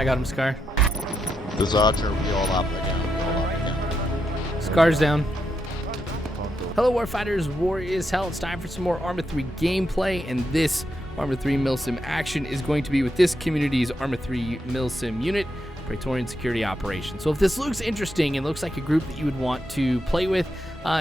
I got him, Scar. This Archer, we all up again. Scar's down. Hello, Warfighters. War is hell. It's time for some more Arma 3 gameplay, and this Arma 3 Milsim action is going to be with this community's Arma 3 Milsim unit, Praetorian Security Operations. So if this looks interesting and looks like a group that you would want to play with,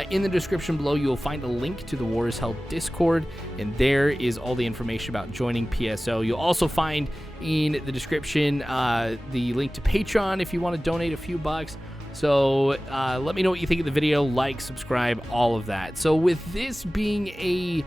in the description below you will find a link to the War is Hell Discord, and there is all the information about joining PSO. You'll also find in the description the link to Patreon if you want to donate a few bucks. So let me know what you think of the video, like, subscribe, all of that. So with this being a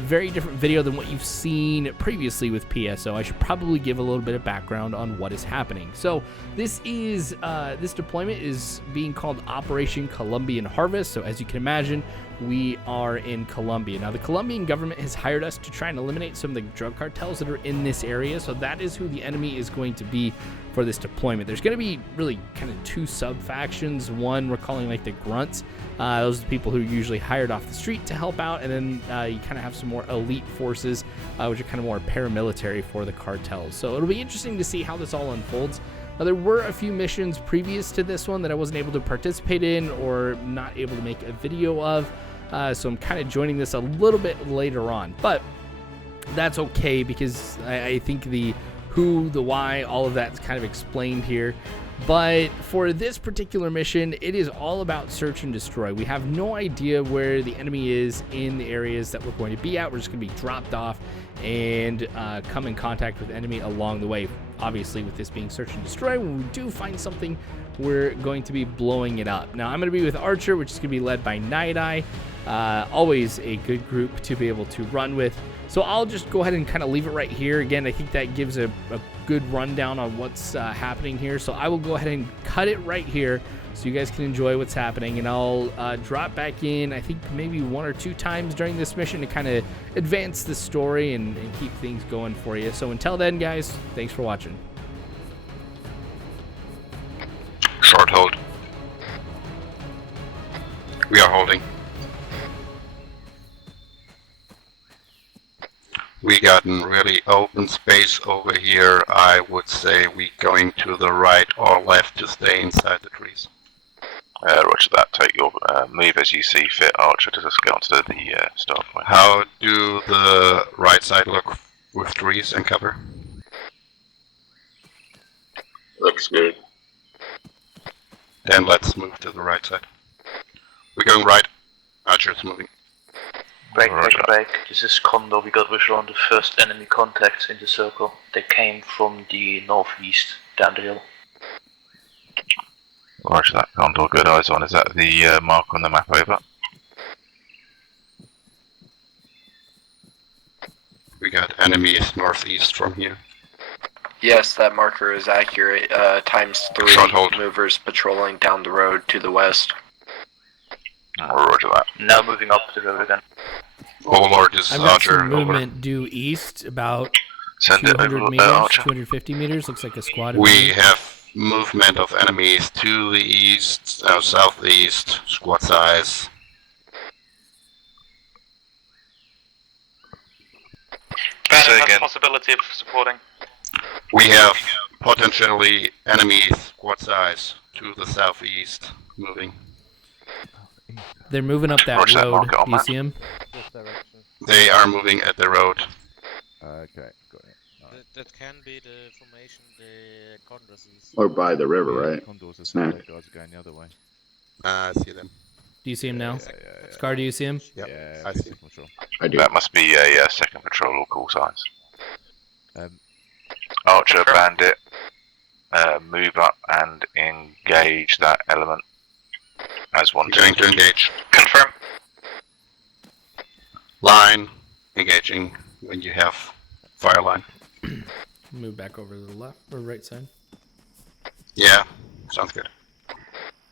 very different video than what you've seen previously with PSO, I should probably give a little bit of background on what is happening. So this is this deployment is being called Operation Colombian Harvest. So as you can imagine, we are in Colombia. Now the Colombian government has hired us to try and eliminate some of the drug cartels that are in this area. So that is who the enemy is going to be for this deployment. There's going to be really kind of two sub-factions. One we're calling like the Grunts. Those are the people who are usually hired off the street to help out. And then you kind of have some more elite forces, which are kind of more paramilitary for the cartels. So it'll be interesting to see how this all unfolds. Now, there were a few missions previous to this one that I wasn't able to participate in or not able to make a video of. So I'm kind of joining this a little bit later on. But that's okay because I think the who, the why, all of that's kind of explained here. But for this particular mission, it is all about search and destroy. We have no idea where the enemy is in the areas that we're going to be at. We're just going to be dropped off and come in contact with the enemy along the way. Obviously, with this being search and destroy, when we do find something, we're going to be blowing it up. Now, I'm going to be with Archer, which is going to be led by Night Eye. Always a good group to be able to run with. So I'll just go ahead and kind of leave it right here. Again, I think that gives a good rundown on what's happening here. So I will go ahead and cut it right here so you guys can enjoy what's happening. And I'll drop back in, I think, maybe 1 or 2 times during this mission to kind of advance the story and keep things going for you. So until then, guys, thanks for watching. Short hold. We are holding. We got in really open space over here. I would say we going to the right or left to stay inside the trees. Roger that. Take your move as you see fit, Archer, to just get onto the start point. How do the right side look with trees and cover? Looks good. Then let's move to the right side. We're going right. Archer's moving. Break. This is Condor. We got visual on the first enemy contacts in the circle. They came from the northeast, down the hill. Roger that, Condor. Good eyes on. Is that the mark on the map over? We got enemies northeast from here. Yes, that marker is accurate. Times 3 Short hold. movers patrolling down the road to the west. Roger that. Now moving up the road again. Overlord is I've got Archer. some movement due east, about Send 200 it meters, Archer. 250 meters. Looks like a squad. We have movement of enemies to the east, southeast, squad size. Say again. Possibility of supporting. We have potentially enemies squad size to the southeast moving. They're moving up that Roger that, road. mark it on Do you map. see them? They are moving at the road. Okay, got it. That can be the formation the Condors is. Or by the river, right? Condors are Snack. guys are going the other way. I see them. Do you see him now? Yeah. Scar, do you see him? Yep, Yeah, I see. control. I do. That must be a second patrol or call signs. Um, Archer, Bandit, move up and engage that element as one. Going to engage. Confirm. Line, engaging when you have fire line. Move back over to the left or right side. Yeah, sounds good.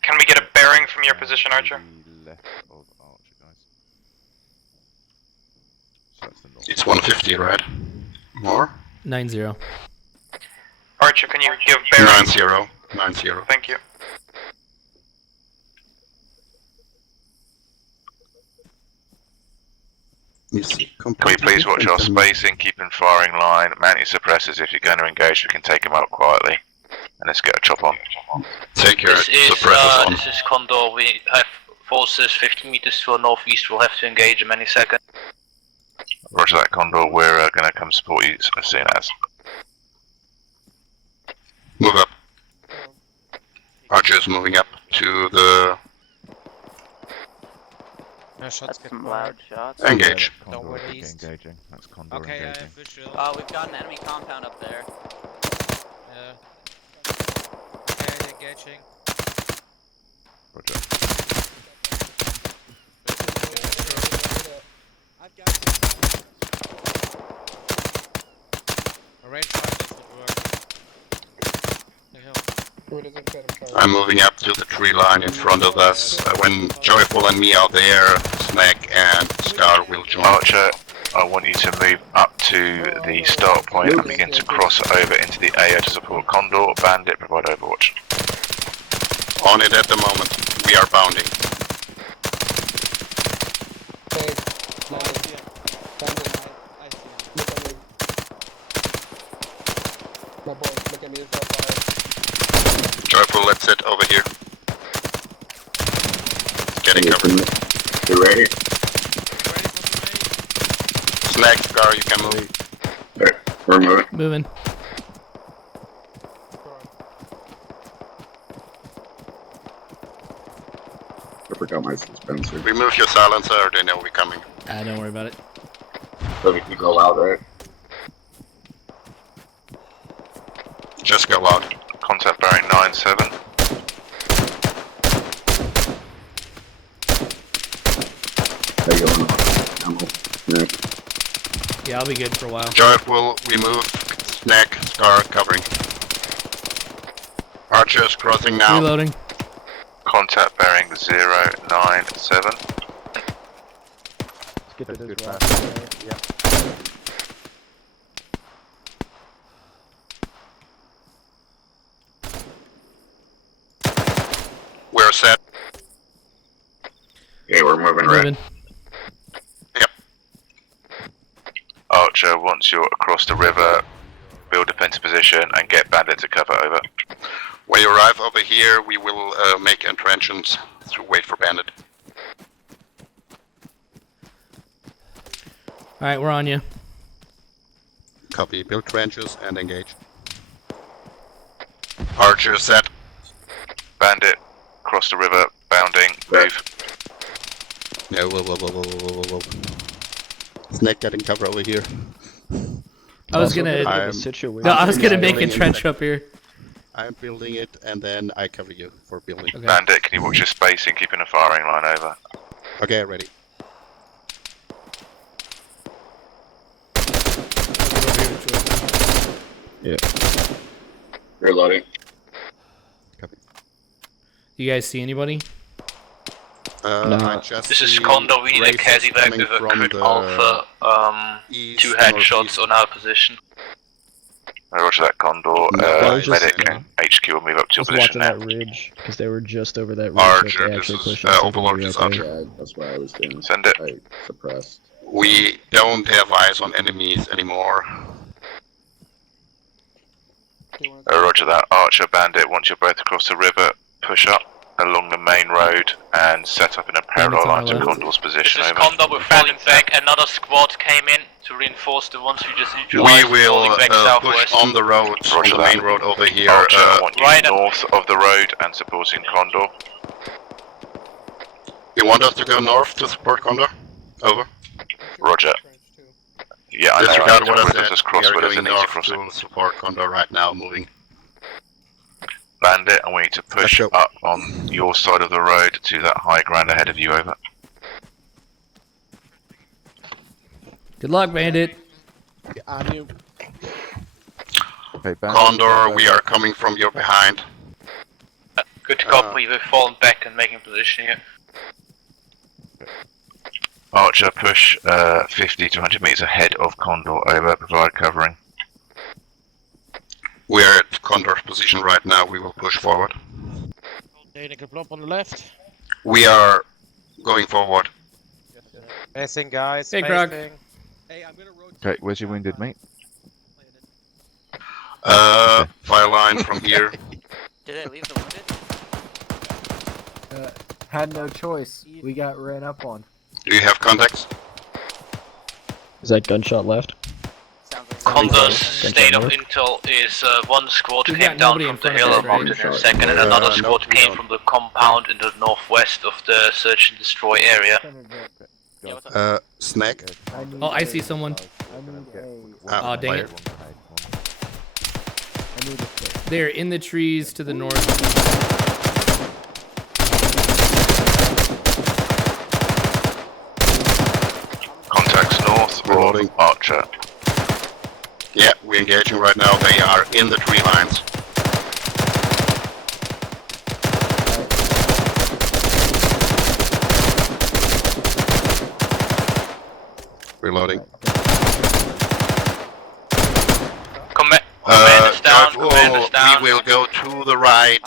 Can we get a bearing from your position, Archer? the left of Archer, guys. So that's the north. It's 150, right? More? 9-0. Archer, can you give bearing? 9-0. 9-0. Thank you. Can we please watch our spacing, keep in firing line, mount your suppressors. If you're going to engage, we can take them out quietly. And let's get a chop on. Take your suppressors on. This is Condor. We have forces 50 meters to our northeast. We'll have to engage in any second. Roger that, Condor. We're going to come support you as soon as. Move up. Archer's moving up to the... Shots get Some fired. loud shots. Engage. Don't worry, Condor east. engaging. That's Condor Okay, I engaging. have visual. We've got an enemy compound up there. Yeah. Okay, engaging. Roger. Range finders would work. The hill. I'm moving up to the tree line in front of us. When Joyful and me are there, Snack and Scar will join. Archer, I want you to move up to the start point and begin to cross over into the AO to support Condor. Bandit, provide overwatch. On it at the moment. We are bounding. Joyful, let's sit over here. Getting covered. You ready? Ready for the raid? Snack, Scar, you can move. Alright, we're moving. Moving. I forgot my dispenser. Remove your silencer, or they know we're coming. Don't worry about it. So we can go out, right? Just go out. Contact bearing 9-7. How you going? Ammo. Yeah, I'll be good for a while. Joyful, we move. Snack, Scar, covering. Archer's crossing now. Reloading. Contact bearing 097. That's good fast. Yeah. We're set. Okay, we're moving, right? Moving. Archer, once you're across the river, build defensive position and get Bandit to cover over. When you arrive over here, we will make entrenchments to wait for Bandit. Alright, we're on you. Copy, build trenches and engage. Archer set. Bandit, cross the river, bounding, move. No, whoa. Snack getting cover over here. I was gonna. No, I was gonna make a trench up here. I'm building it, and then I cover you for building. Okay. Bandit, can you watch your spacing, keeping a firing line over? Okay, ready. Yeah. Reloading. Copy. You guys see anybody? I just This is see Condor. We need a races Cazivac coming with a from crit the alpha. east, 2 headshots northeast. on our position. Roger that, Condor. No, Medic and HQ will move up to your position now. ridge because they were just over that ridge. Archer, this is Overlord, this is Archer. Yeah, that's what I was doing. Send it. I suppressed. We don't have eyes on enemies anymore. Roger that. Archer, Bandit, once you're both across the river, push up along the main road and set up in a parallel line to Condor's This position is over. Condor. We're falling back. Another squad came in to reinforce the ones we just We neutralized. will falling back push southwest. on the road, on Roger the that. main road over here. Archer, I want you right up- north of the road and supporting Condor. You want us to go north to support Condor? Over. Roger. Yeah, I know. Disregard what I Just said. We cross are where there's going an easy north crossing. to support Condor right now, moving. Bandit, I want you to push Let's go. up on your side of the road to that high ground ahead of you, over. Good luck, Bandit. Okay, Bandit, Condor, we are coming from your behind. Good copy. We're falling back and making position here. Archer, push 50 to 100 meters ahead of Condor, over, provide covering. We are at Condor's position right now, we will push forward. Technical plop on the left. We are going forward. Facing, guys. Hey, Croc. facing. Okay, where's your wounded mate? Fire line from here. Did I leave the wounded? Had no choice. We got ran up on. Do you have contacts? Is that gunshot left? Sounds like Converse Gunshot state of north? intel is one squad We've came got down nobody from in the front of hill us, of right? mountain in second, and another no, squad we came don't. from the compound in the northwest of the search and destroy area. Yeah, what's up? Snack. Oh, I see someone. Ah, Oh, dang fire. it. They're in the trees to the north. Contacts north or Reloading. Archer. Yeah, we're engaging right now. They are in the tree lines. Reloading. Command is down, Joyful, command is down. we will go to the right.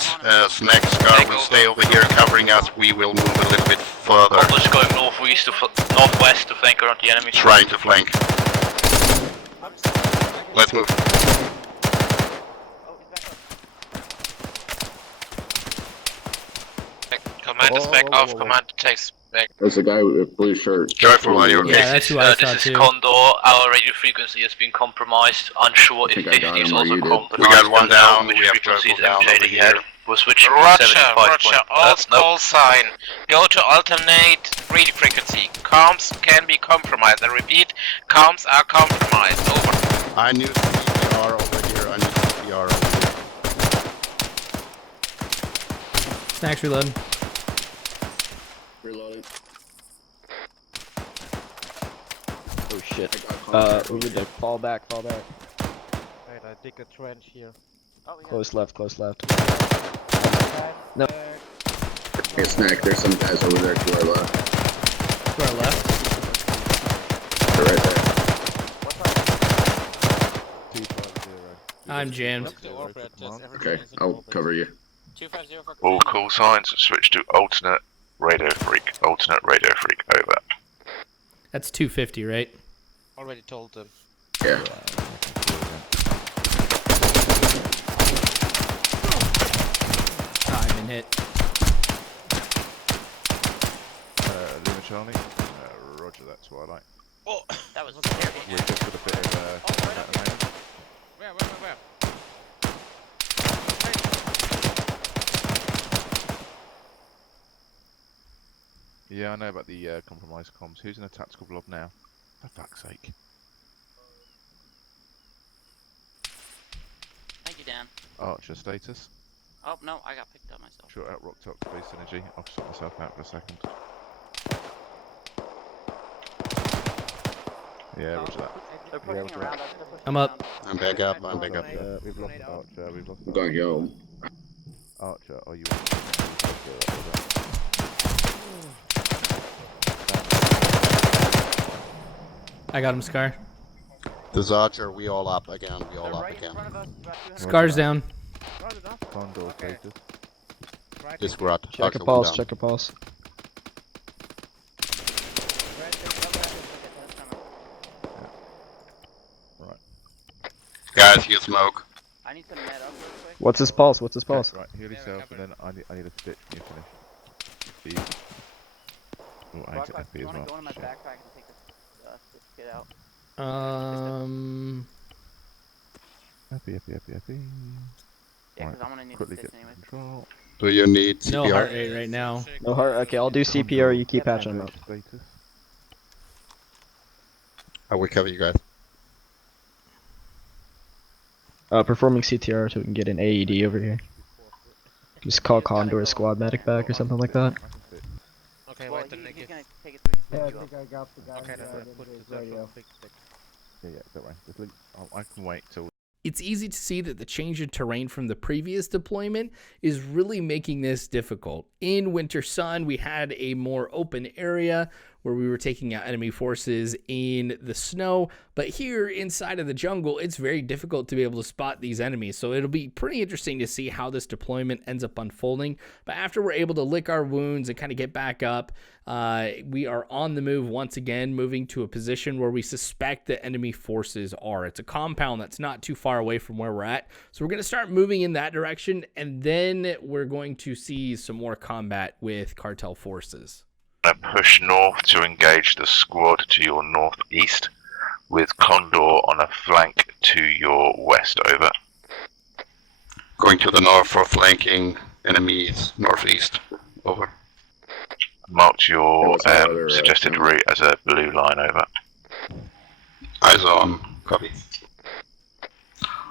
Snack Scar will stay over here covering us. We will move a little bit further. Converse going northwest to flank around the enemy. Trying to flank. Let's move. Command is back off, command takes back. That's the guy with blue shirt. Joyful, are you okay? Yeah, that's who I saw This is too. Condor. Our radio frequency has been compromised. Unsure if think I got 50 is him, or also you did. compromised. We got one down, Which we have frequency is Joyful down MJ over he had? here. We're switching to Roger, 75. Roger, all call sign. Go to alternate radio frequency. Comms can be compromised. I repeat, comms are compromised. Over. I knew CPR over here. I knew CPR over here. Snacks reload. Reloading. Oh shit. We need to fall back, fall back. Wait, I dig a trench here. Oh, we got Close left, close left. No. Hey, Snack, there's some guys over there to our left. To our left. They're right there. I'm jammed. Look to orbit, just everything Okay, is in I'll orbit. cover you. 250 for All command. call signs. Switch to alternate radio freak. Alternate radio freak. Over. That's 250, right? Already told them. Yeah. Ah, I've been hit. Lima Charlie. Roger that, Twilight. Oh, that was scary. We're just with a bit of at the moment. Where? Yeah, I know about the compromised comms. Who's in a tactical blob now? For fuck's sake. Thank you, Dan. Archer status. Oh, no, I got picked up myself. Short out rock top space energy. I'll sort myself out for a second. Yeah, roger that. They're pushing around us. They're pushing I'm up. around. I'm back up. I'm back up. We've lost Archer. We've lost I'm going home. Archer. Are you? I got him, Scar. This Archer, we all up again. We all They're up right in again. front of us. About 200 Scar's down. Condor status. Disgrad. Check Archer a one pulse, down. check a pulse. Guys, you smoke. I need some med up real quick. What's his pulse? What's his pulse? Right, heal yourself, and then I need a stitch when you finish. Steve. Oh, I need to Rock, FP you as wanna well. go in my Shit. backpack and take this kid out? FP. Yeah, Right, because I'm gonna need quickly this get anyway. control. Do you need CPR? No heart rate right now. No heart. Okay, I'll do CPR. You keep patching him up. Status. I will cover you guys. Performing CTR so we can get an AED over here. Just call Condor squad medic back or something like that. Okay, Well, wait, then he's get... gonna take it so we Yeah, can I pick you think up. I got the guy Okay, then in put his this radio. up. Fix it. Yeah, don't worry. Just leave. I can wait till. It's easy to see that the change in terrain from the previous deployment is really making this difficult. In Winter Sun, we had a more open area where we were taking out enemy forces in the snow. But here inside of the jungle, it's very difficult to be able to spot these enemies. So it'll be pretty interesting to see how this deployment ends up unfolding. But after we're able to lick our wounds and kind of get back up, we are on the move once again, moving to a position where we suspect that enemy forces are. It's a compound that's not too far away from where we're at. So we're going to start moving in that direction, and then we're going to see some more combat with cartel forces. Push north to engage the squad to your northeast, with Condor on a flank to your west. Over. Going to the north for flanking enemies northeast. Over. Marked your suggested route as a blue line. Over. Eyes on. Copy.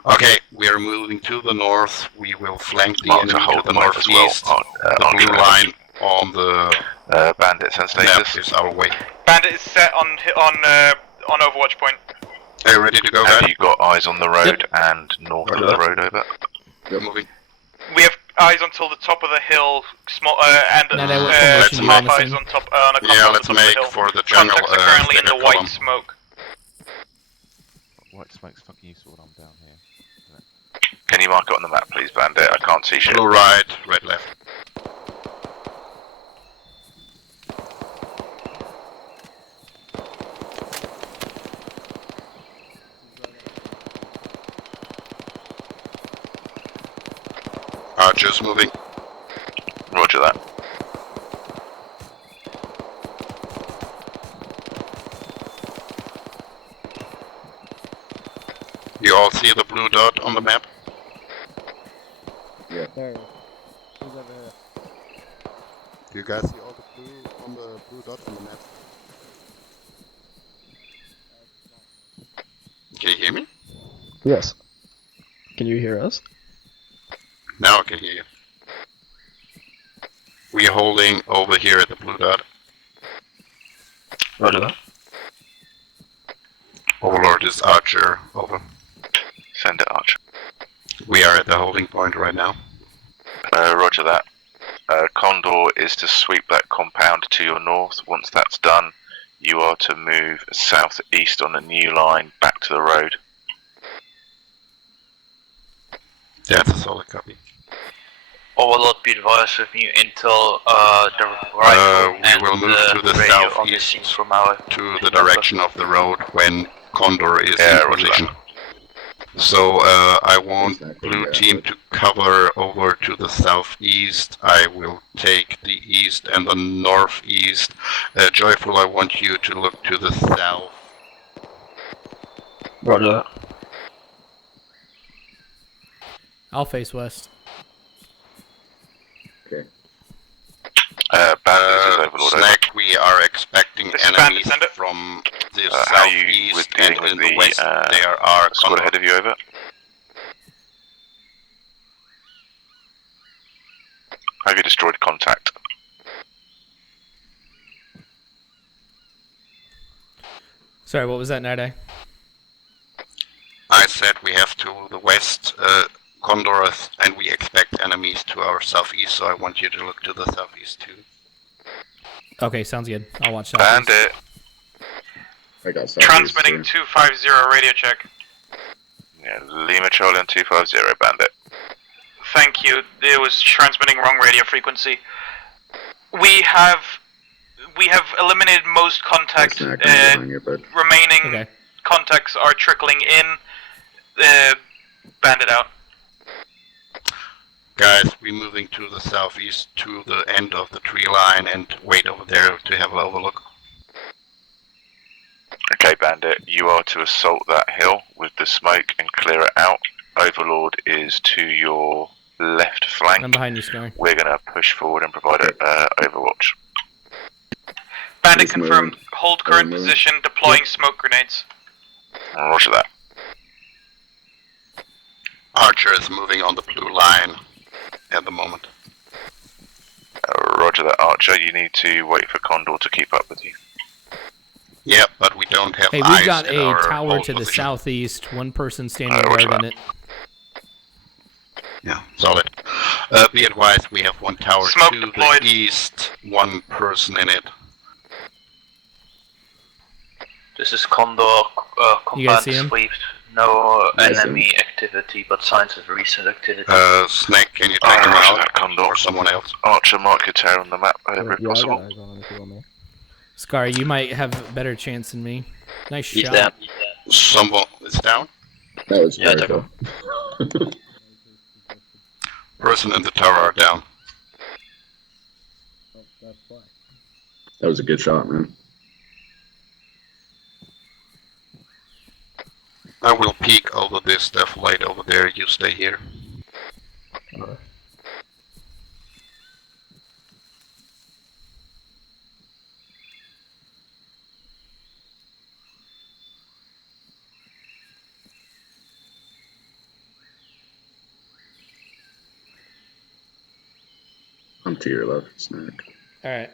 Okay, we are moving to the north. We will flank the enemy to the northeast. The blue line on the bandits and map status is our way. Bandit is set on Overwatch point. Are you ready to go, guys? Have you got eyes on the road and north of the road? Over. Moving. We have eyes until the top of the hill, small and half eyes on top. On a Yeah, on let's the top make of the hill. for the jungle. Contacts are currently in the white column. smoke. White smoke's fucking useful when I'm down here. Can you mark it on the map, please, Bandit? I can't see shit. Blue right, red left. Archers moving. Roger that. You all see the blue dot on the map? Yeah. There. Who's over here? Do you guys see all the blue dots on the map? Can you hear me? Yes. Can you hear us? Now I can hear you. We are holding over here at the blue dot. Roger that. Overlord is Archer. Over. Send it, Archer. We are at the holding point right now. Roger that. Condor is to sweep that compound to your north. Once that's done, you are to move southeast on a new line back to the road. That's a solid copy. Overlord, be advised with new intel, the rifle We will move to the southeast from our to the direction of the road when Condor is in position. So I want blue team to cover over to the southeast. I will take the east and the northeast. Joyful, I want you to look to the south. Roger that. I'll face west. Okay. Bandits is Overlord. Snack, we are expecting This is enemies Bandit, from the how you southeast dealing and with in the the west. There are squad ahead of you. Over. Have you destroyed contact? Sorry, what was that, Night Eye? I said we have to the west, Condor, and we expect enemies to our southeast, so I want you to look to the southeast too. Okay, sounds good. I'll watch that. Bandit. I got Transmitting 250 radio check. Yeah, Lima Charlie on 250, Bandit. Thank you. It was transmitting wrong radio frequency. We have eliminated most contact. Remaining contacts are trickling in. Bandit out. Guys, we're moving to the southeast to the end of the tree line and wait over there to have an overlook. Okay, Bandit, you are to assault that hill with the smoke and clear it out. Overlord is to your left flank. I'm behind you, Scar. We're going to push forward and provide overwatch. Bandit confirmed. Hold current position, deploying smoke grenades. Roger that. Archer is moving on the blue line at the moment. Roger that, Archer. You need to wait for Condor to keep up with you. Yeah, but we don't have Hey, eyes we've got in a our tower hold to the position. southeast, one person standing guard in it. Yeah, solid. Be advised, we have one tower Smoke to deployed. the east, one person in it. This is Condor, You guys compound see him? sweep. No Yes, enemy activity, but signs of recent activity. Snake, can you take him Roger out? that, Condor. Or someone else? Archer, mark your tear on the map wherever Yeah, I possible. got eyes on him if you want me. Scar, you might have a better chance than me. Nice He's shot. down. Someone is down? That was Yeah, very take cool. Person in the tower are down. That was a good shot, man. I will peek over this death light over there, you stay here. I'm to your left, Snack. Alright.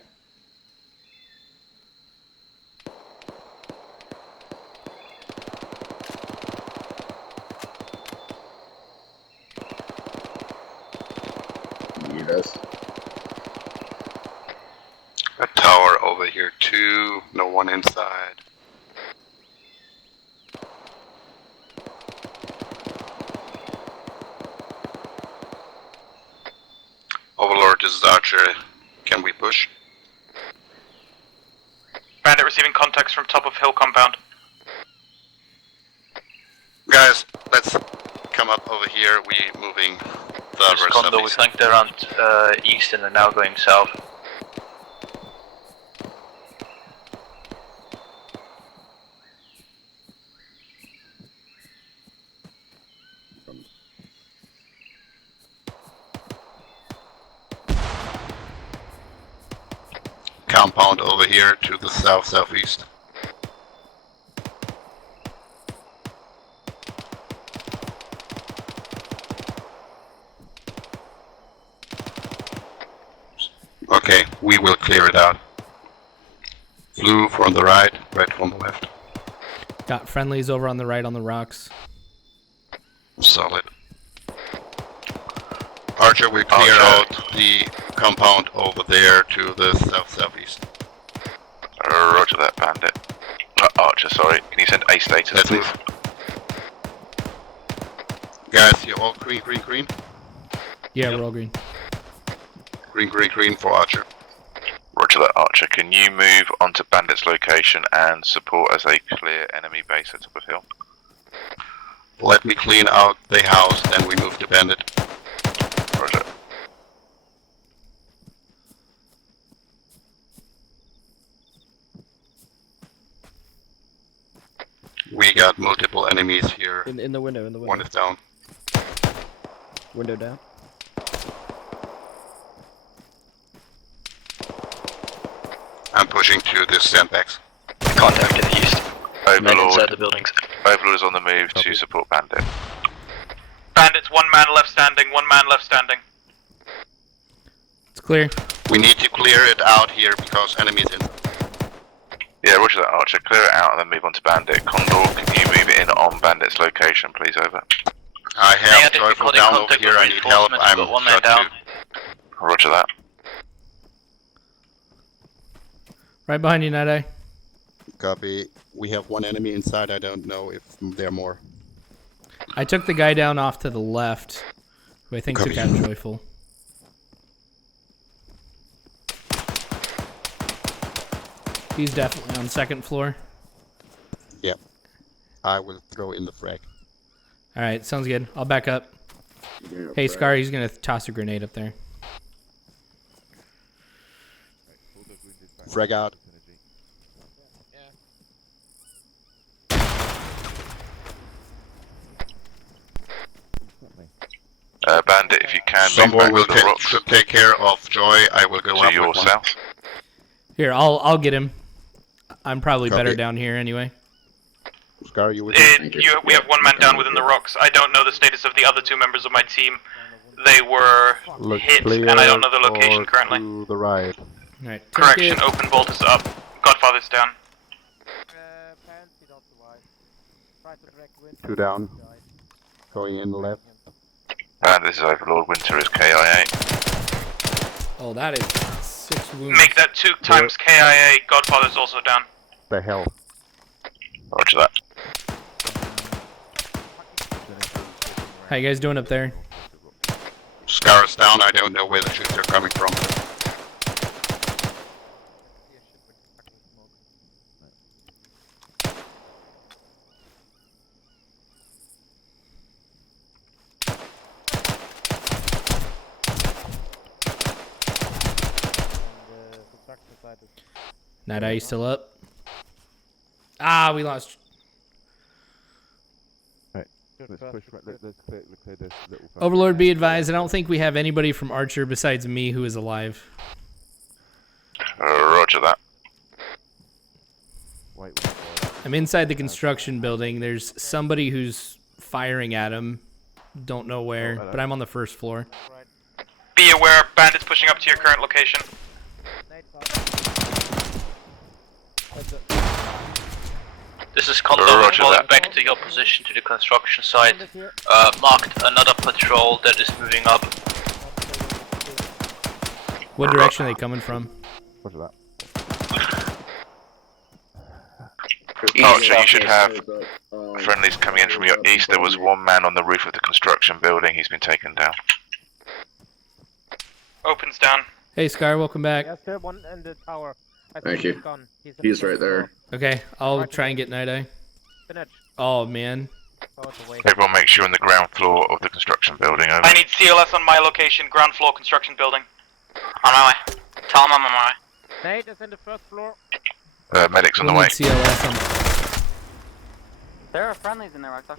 Need us. A tower over here too, no one inside. Overlord, this is Archer. Can we push? Bandit receiving contacts from top of hill compound. Guys, let's come up over here. We moving This further is Condor, we southeast. flanked around east and are now going south. Compound over here to the south-southeast. Okay, we will clear it out. Blue from the right, red from the left. Got friendlies over on the right on the rocks. Solid. Archer, we clear out the compound over there to the south-southeast. Roger that, Bandit. Archer, sorry. Can you send A status, Let's please? move. Guys, you all green, green, green? Yeah, we're all green. Green, green, green for Archer. Roger that, Archer. Can you move onto Bandit's location and support as they clear enemy base at top of hill? Let me clean out the house, then we move to Bandit. Roger. We got multiple enemies here. In the window, One is down. Window down. I'm pushing to this sandbags. Contact to the east. Men Overlord. inside the buildings. Overlord is on the move to support Bandit. Bandits, one man left standing, one man left standing. It's clear. We need to clear it out here because enemies in. Yeah, roger that, Archer. Clear it out and then move on to Bandit. Condor, can you move it in on Bandit's location, please? Over. I have Negative, Joyful recording down over contact here, with I need help, reinforcements, I'm got one man shot down. too. Roger that. Right behind you, Night Eye. Copy. We have one enemy inside. I don't know if there are more. I took the guy down off to the left, who I think Copy. took out Joyful. He's definitely on second floor. Yep. I will throw in the frag. Alright, sounds good. I'll back up. Yeah, Hey, frag. Scar, he's gonna toss a grenade up there. Frag out. Bandit, if you can, move Someone back will to the rocks should take care of Joy, I will go to up your with one. south. Here, I'll get him. I'm probably better Copy. down here anyway. Scar, you with me? We have one man down within the rocks. I don't know the status of the other two members of my team. They were Look hit, clear and I don't know the location or currently. to the right. Alright, take Correction, it. open bolt is up. Godfather's down. Two down. Going in left. Bandit, this is Overlord. Winter is KIA. Oh, that is 6 wounds. Make that 2 times KIA. Godfather's also down. The hell. Roger that. How you guys doing up there? Scar's down, I don't know where the ships are coming from. Night Eye, you still up? Ah, we lost. Right, let's push right, let's clear this little... Overlord, be advised, I don't think we have anybody from Archer besides me who is alive. Roger that. Wait. I'm inside the construction building. There's somebody who's firing at him. Don't know where, but I'm on the first floor. Be aware, bandits pushing up to your current location. This is Condor, falling back to your position to the construction site. Marked another patrol that is moving up. What direction are they coming from? What's that? Archer, you should have friendlies coming in from your east. There was one man on the roof of the construction building. He's been taken down. Opens down. Hey, Scar, welcome back. Yes, there, one in the tower. Thank you. He's right there. Okay, I'll try and get Night Eye. Finish. Oh, man. Everyone make sure in the ground floor of the construction building. Over. I need CLS on my location, ground floor construction building. On my way. Tell him I'm on my way. Nate is in the first floor. Medics on the We'll way. need CLS on. There are friendlies in there, Rockstar.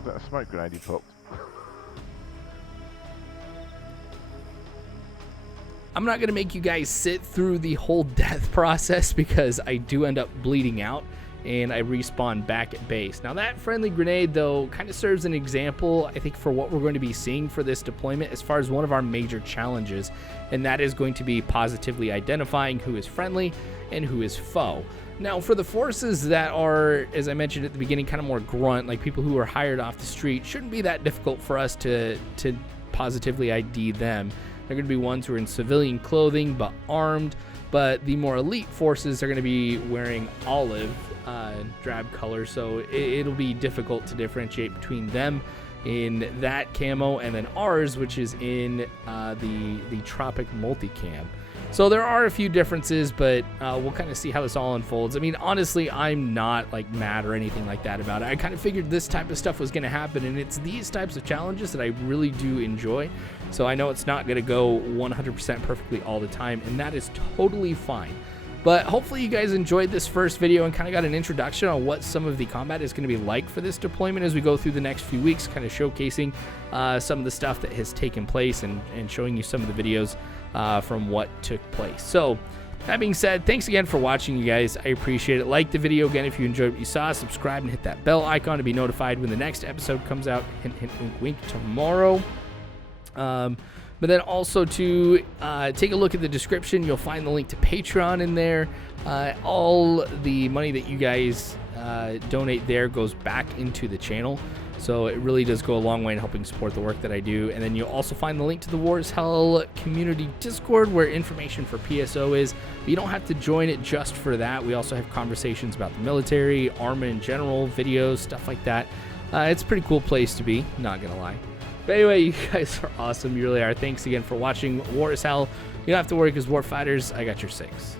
Is that a smoke grenade he popped? I'm not going to make you guys sit through the whole death process because I do end up bleeding out and I respawn back at base. Now that friendly grenade though kind of serves an example, I think, for what we're going to be seeing for this deployment as far as one of our major challenges, and that is going to be positively identifying who is friendly and who is foe. Now for the forces that are, as I mentioned at the beginning, kind of more grunt, like people who are hired off the street, shouldn't be that difficult for us to positively ID them. They're going to be ones who are in civilian clothing but armed, but the more elite forces are going to be wearing olive drab color, so it'll be difficult to differentiate between them in that camo and then ours, which is in the Tropic multicam. So there are a few differences, but we'll kind of see how this all unfolds. I mean, honestly, I'm not like mad or anything like that about it. I kind of figured this type of stuff was going to happen, and it's these types of challenges that I really do enjoy. So I know it's not going to go 100% perfectly all the time, and that is totally fine. But hopefully you guys enjoyed this first video and kind of got an introduction on what some of the combat is going to be like for this deployment as we go through the next few weeks, kind of showcasing some of the stuff that has taken place and showing you some of the videos from what took place. So that being said, thanks again for watching, you guys. I appreciate it. Like the video again if you enjoyed what you saw. Subscribe and hit that bell icon to be notified when the next episode comes out. Hint, hint, wink, wink, tomorrow. But then also to take a look at the description, you'll find the link to Patreon in there. All the money that you guys donate there goes back into the channel. So it really does go a long way in helping support the work that I do. And then you'll also find the link to the War is Hell community Discord where information for PSO is. But you don't have to join it just for that. We also have conversations about the military, Arma in general, videos, stuff like that. It's a pretty cool place to be, not gonna lie. But anyway, you guys are awesome. You really are. Thanks again for watching War is Hell. You don't have to worry because Warfighters, I got your 6.